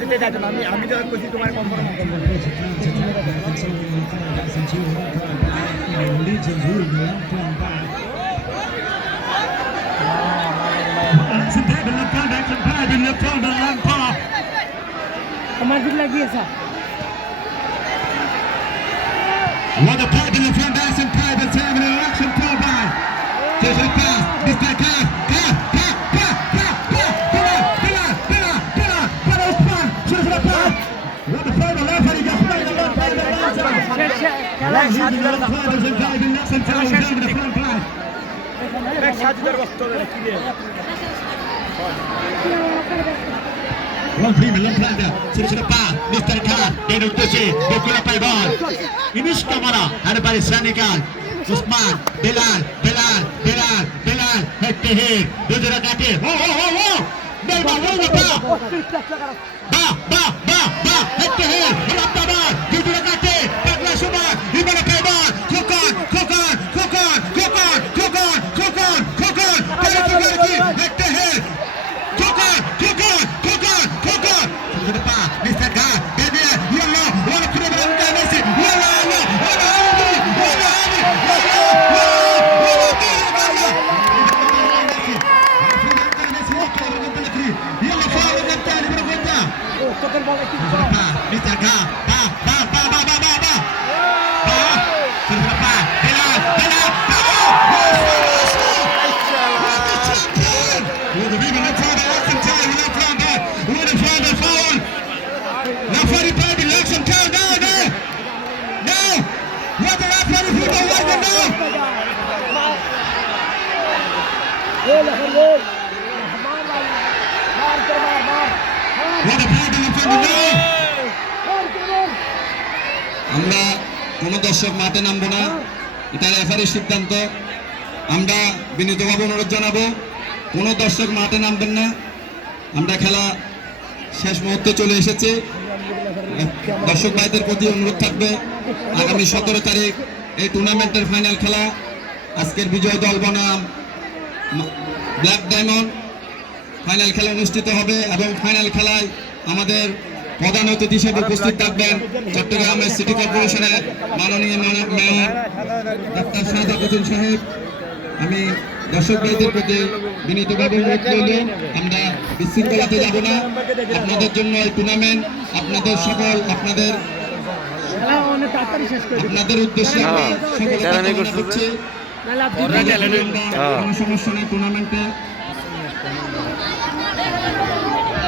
দিতে যাচ্ছ না, আমি তো কইছি তোমার কনফার্ম আমার দিক লাগিয়েছে What a play in the front, that's in private time in the action call by. There's a pass, Mr. Kass, What the play, the left hand, he got played the left hand, the left One prima, l'imprende, si riesce a fare, Mr. Khan, viene un così, con la pallone, inizia Camara, alla pari Senegal, Usman, Bilal, head, due ragazzi, oh, Neymar, head to head, Raptaman, due ragazzi, Pagla Suman, Ibana Payban, Kokon, head to head, Mr. God, Daniel, yellow, one of the Messi, Mr. God, আমরা কোন দর্শক মাঠে নামবো না, এটা রেফারির সিদ্ধান্ত। আমরা বিনীতভাবে অনুরোধ জানাবো, কোন দর্শক মাঠে নামবেন না। আমরা খেলা শেষ মুহূর্তে চলে এসেছে, দর্শক ভাইদের প্রতি অনুরোধ থাকবে আগামী 17 তারিখ এই টুর্নামেন্টের ফাইনাল খেলা। আজকের বিজয় দল বনাম ব্ল্যাক ডায়মন্ড ফাইনাল খেলা অনুষ্ঠিত হবে এবং ফাইনাল খেলায় আমাদের প্রধান অতিথি হিসেবে উপস্থিত থাকবেন চট্টগ্রামের সিটি কর্পোরেশনের মাননীয় মেয়র ডক্টর শাহাদাত হোসেন সাহেব। আমি দর্শক ভাইদের প্রতি বিনীতভাবে অনুরোধ করলে আমরা বিশৃঙ্খলাতে যাব না। আপনাদের জন্য এই টুর্নামেন্ট, আপনাদের সকল আপনাদের উদ্দেশ্যে সমস্যা নেই টুর্নামেন্টে